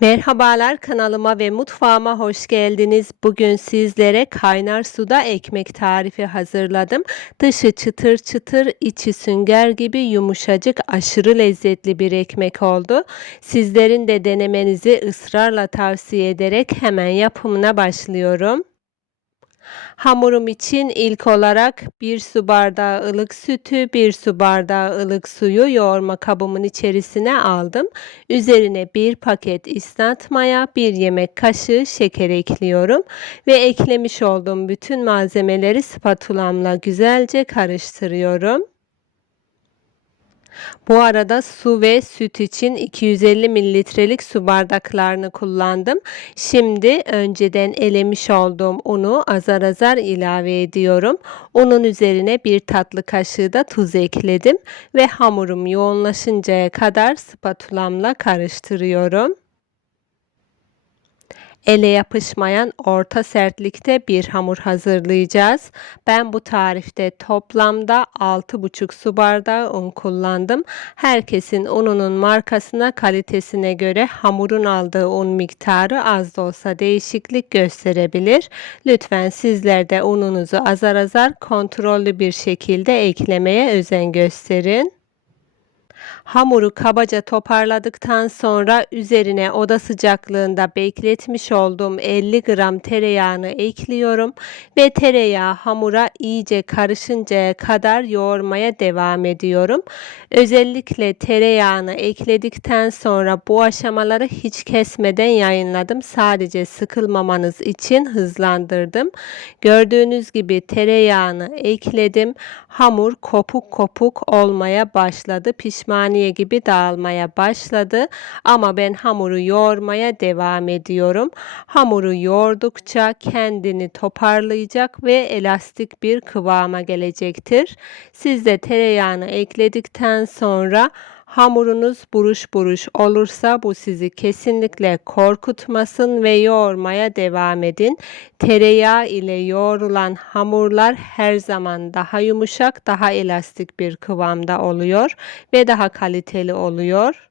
Merhabalar kanalıma ve mutfağıma hoş geldiniz. Bugün sizlere kaynar suda ekmek tarifi hazırladım. Dışı çıtır çıtır, içi sünger gibi yumuşacık, aşırı lezzetli bir ekmek oldu. Sizlerin de denemenizi ısrarla tavsiye ederek hemen yapımına başlıyorum. Hamurum için ilk olarak 1 su bardağı ılık sütü, 1 su bardağı ılık suyu yoğurma kabımın içerisine aldım. Üzerine 1 paket isnat maya, 1 yemek kaşığı şeker ekliyorum ve eklemiş olduğum bütün malzemeleri spatulamla güzelce karıştırıyorum. Bu arada su ve süt için 250 mililitrelik su bardaklarını kullandım. Şimdi önceden elemiş olduğum unu azar azar ilave ediyorum. Unun üzerine bir tatlı kaşığı da tuz ekledim ve hamurum yoğunlaşıncaya kadar spatulamla karıştırıyorum ele yapışmayan orta sertlikte bir hamur hazırlayacağız. Ben bu tarifte toplamda 6,5 su bardağı un kullandım. Herkesin ununun markasına kalitesine göre hamurun aldığı un miktarı az da olsa değişiklik gösterebilir. Lütfen sizler de ununuzu azar azar kontrollü bir şekilde eklemeye özen gösterin. Hamuru kabaca toparladıktan sonra üzerine oda sıcaklığında bekletmiş olduğum 50 gram tereyağını ekliyorum ve tereyağı hamura iyice karışıncaya kadar yoğurmaya devam ediyorum. Özellikle tereyağını ekledikten sonra bu aşamaları hiç kesmeden yayınladım. Sadece sıkılmamanız için hızlandırdım. Gördüğünüz gibi tereyağını ekledim. Hamur kopuk kopuk olmaya başladı. Pişmaniye saniye gibi dağılmaya başladı ama ben hamuru yoğurmaya devam ediyorum. Hamuru yoğurdukça kendini toparlayacak ve elastik bir kıvama gelecektir. Siz de tereyağını ekledikten sonra Hamurunuz buruş buruş olursa bu sizi kesinlikle korkutmasın ve yoğurmaya devam edin. Tereyağı ile yoğrulan hamurlar her zaman daha yumuşak, daha elastik bir kıvamda oluyor ve daha kaliteli oluyor.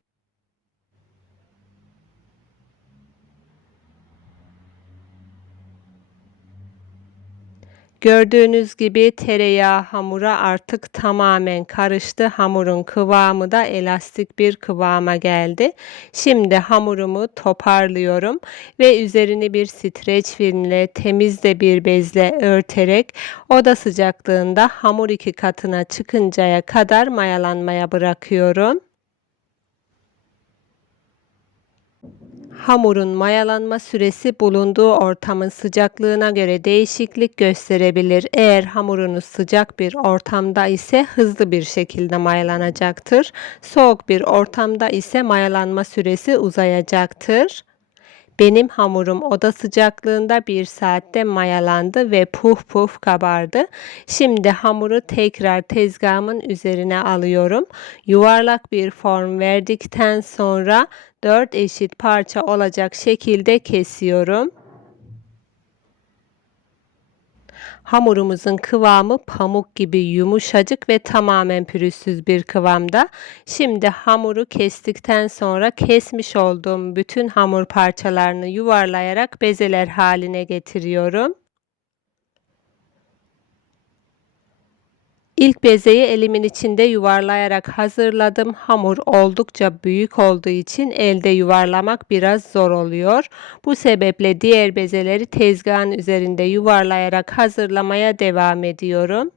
Gördüğünüz gibi tereyağı hamura artık tamamen karıştı. Hamurun kıvamı da elastik bir kıvama geldi. Şimdi hamurumu toparlıyorum ve üzerini bir streç filmle temiz de bir bezle örterek oda sıcaklığında hamur iki katına çıkıncaya kadar mayalanmaya bırakıyorum. Hamurun mayalanma süresi bulunduğu ortamın sıcaklığına göre değişiklik gösterebilir. Eğer hamurunuz sıcak bir ortamda ise hızlı bir şekilde mayalanacaktır. Soğuk bir ortamda ise mayalanma süresi uzayacaktır. Benim hamurum oda sıcaklığında bir saatte mayalandı ve puf puf kabardı. Şimdi hamuru tekrar tezgahımın üzerine alıyorum. Yuvarlak bir form verdikten sonra 4 eşit parça olacak şekilde kesiyorum. Hamurumuzun kıvamı pamuk gibi yumuşacık ve tamamen pürüzsüz bir kıvamda. Şimdi hamuru kestikten sonra kesmiş olduğum bütün hamur parçalarını yuvarlayarak bezeler haline getiriyorum. İlk bezeyi elimin içinde yuvarlayarak hazırladım. Hamur oldukça büyük olduğu için elde yuvarlamak biraz zor oluyor. Bu sebeple diğer bezeleri tezgahın üzerinde yuvarlayarak hazırlamaya devam ediyorum.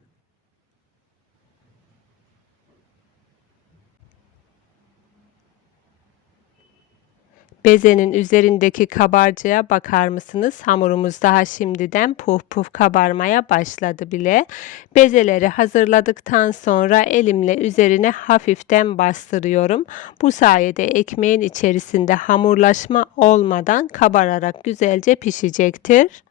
Bezenin üzerindeki kabarcığa bakar mısınız? Hamurumuz daha şimdiden puf puf kabarmaya başladı bile. Bezeleri hazırladıktan sonra elimle üzerine hafiften bastırıyorum. Bu sayede ekmeğin içerisinde hamurlaşma olmadan kabararak güzelce pişecektir.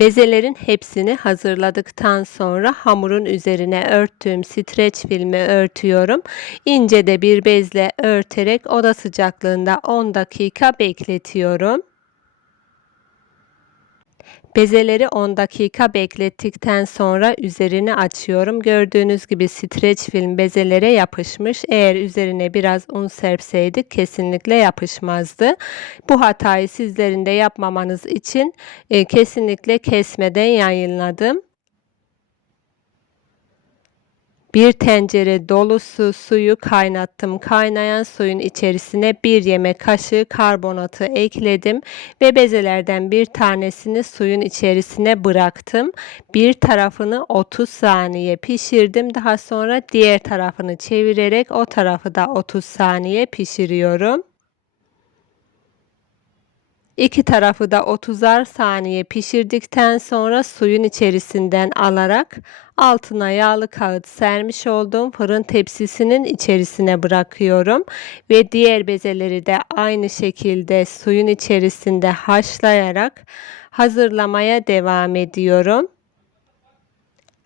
Bezelerin hepsini hazırladıktan sonra hamurun üzerine örttüğüm streç filmi örtüyorum. İnce de bir bezle örterek oda sıcaklığında 10 dakika bekletiyorum. Bezeleri 10 dakika beklettikten sonra üzerini açıyorum. Gördüğünüz gibi streç film bezelere yapışmış. Eğer üzerine biraz un serpseydik kesinlikle yapışmazdı. Bu hatayı sizlerin de yapmamanız için e, kesinlikle kesmeden yayınladım. Bir tencere dolusu suyu kaynattım. Kaynayan suyun içerisine bir yemek kaşığı karbonatı ekledim ve bezelerden bir tanesini suyun içerisine bıraktım. Bir tarafını 30 saniye pişirdim. Daha sonra diğer tarafını çevirerek o tarafı da 30 saniye pişiriyorum. İki tarafı da 30'ar saniye pişirdikten sonra suyun içerisinden alarak altına yağlı kağıt sermiş olduğum fırın tepsisinin içerisine bırakıyorum ve diğer bezeleri de aynı şekilde suyun içerisinde haşlayarak hazırlamaya devam ediyorum.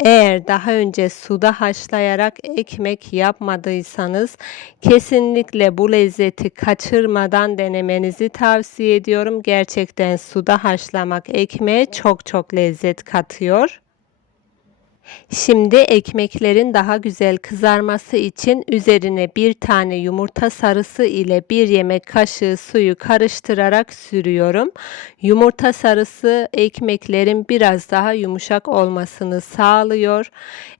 Eğer daha önce suda haşlayarak ekmek yapmadıysanız kesinlikle bu lezzeti kaçırmadan denemenizi tavsiye ediyorum. Gerçekten suda haşlamak ekmeğe çok çok lezzet katıyor. Şimdi ekmeklerin daha güzel kızarması için üzerine bir tane yumurta sarısı ile bir yemek kaşığı suyu karıştırarak sürüyorum. Yumurta sarısı ekmeklerin biraz daha yumuşak olmasını sağlıyor.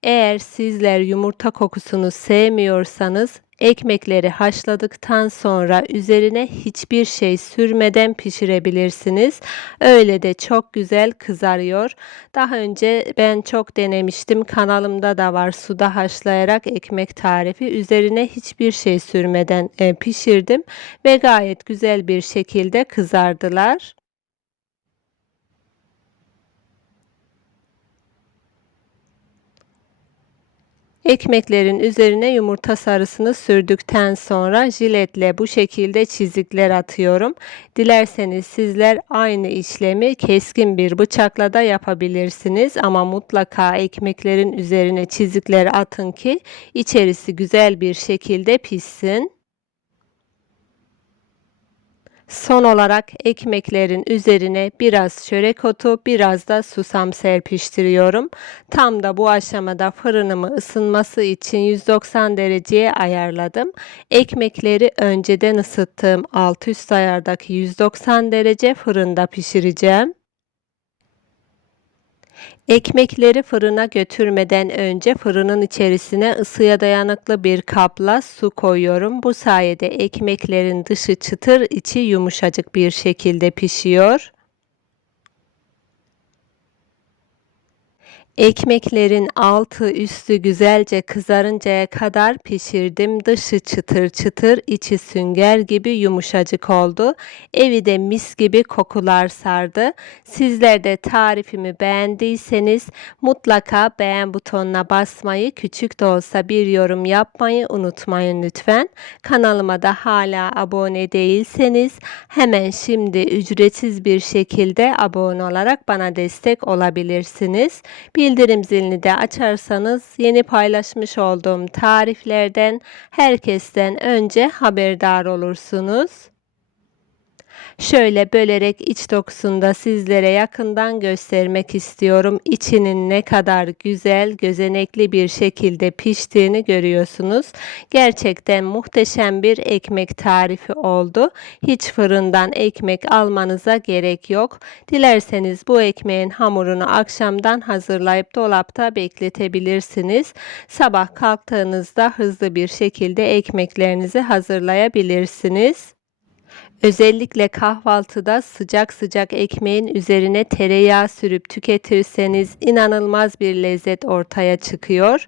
Eğer sizler yumurta kokusunu sevmiyorsanız Ekmekleri haşladıktan sonra üzerine hiçbir şey sürmeden pişirebilirsiniz. Öyle de çok güzel kızarıyor. Daha önce ben çok denemiştim. Kanalımda da var suda haşlayarak ekmek tarifi. Üzerine hiçbir şey sürmeden e, pişirdim ve gayet güzel bir şekilde kızardılar. Ekmeklerin üzerine yumurta sarısını sürdükten sonra jiletle bu şekilde çizikler atıyorum. Dilerseniz sizler aynı işlemi keskin bir bıçakla da yapabilirsiniz ama mutlaka ekmeklerin üzerine çizikler atın ki içerisi güzel bir şekilde pişsin. Son olarak ekmeklerin üzerine biraz çörek otu, biraz da susam serpiştiriyorum. Tam da bu aşamada fırınımı ısınması için 190 dereceye ayarladım. Ekmekleri önceden ısıttığım alt üst ayardaki 190 derece fırında pişireceğim. Ekmekleri fırına götürmeden önce fırının içerisine ısıya dayanıklı bir kapla su koyuyorum. Bu sayede ekmeklerin dışı çıtır, içi yumuşacık bir şekilde pişiyor. Ekmeklerin altı üstü güzelce kızarıncaya kadar pişirdim. Dışı çıtır çıtır, içi sünger gibi yumuşacık oldu. Evi de mis gibi kokular sardı. Sizler de tarifimi beğendiyseniz mutlaka beğen butonuna basmayı, küçük de olsa bir yorum yapmayı unutmayın lütfen. Kanalıma da hala abone değilseniz hemen şimdi ücretsiz bir şekilde abone olarak bana destek olabilirsiniz. Bir Bildirim zilini de açarsanız yeni paylaşmış olduğum tariflerden herkesten önce haberdar olursunuz. Şöyle bölerek iç dokusunu da sizlere yakından göstermek istiyorum. İçinin ne kadar güzel, gözenekli bir şekilde piştiğini görüyorsunuz. Gerçekten muhteşem bir ekmek tarifi oldu. Hiç fırından ekmek almanıza gerek yok. Dilerseniz bu ekmeğin hamurunu akşamdan hazırlayıp dolapta bekletebilirsiniz. Sabah kalktığınızda hızlı bir şekilde ekmeklerinizi hazırlayabilirsiniz. Özellikle kahvaltıda sıcak sıcak ekmeğin üzerine tereyağı sürüp tüketirseniz inanılmaz bir lezzet ortaya çıkıyor.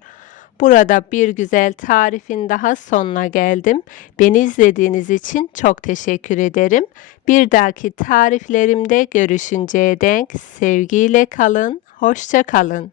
Burada bir güzel tarifin daha sonuna geldim. Beni izlediğiniz için çok teşekkür ederim. Bir dahaki tariflerimde görüşünceye denk sevgiyle kalın, hoşça kalın.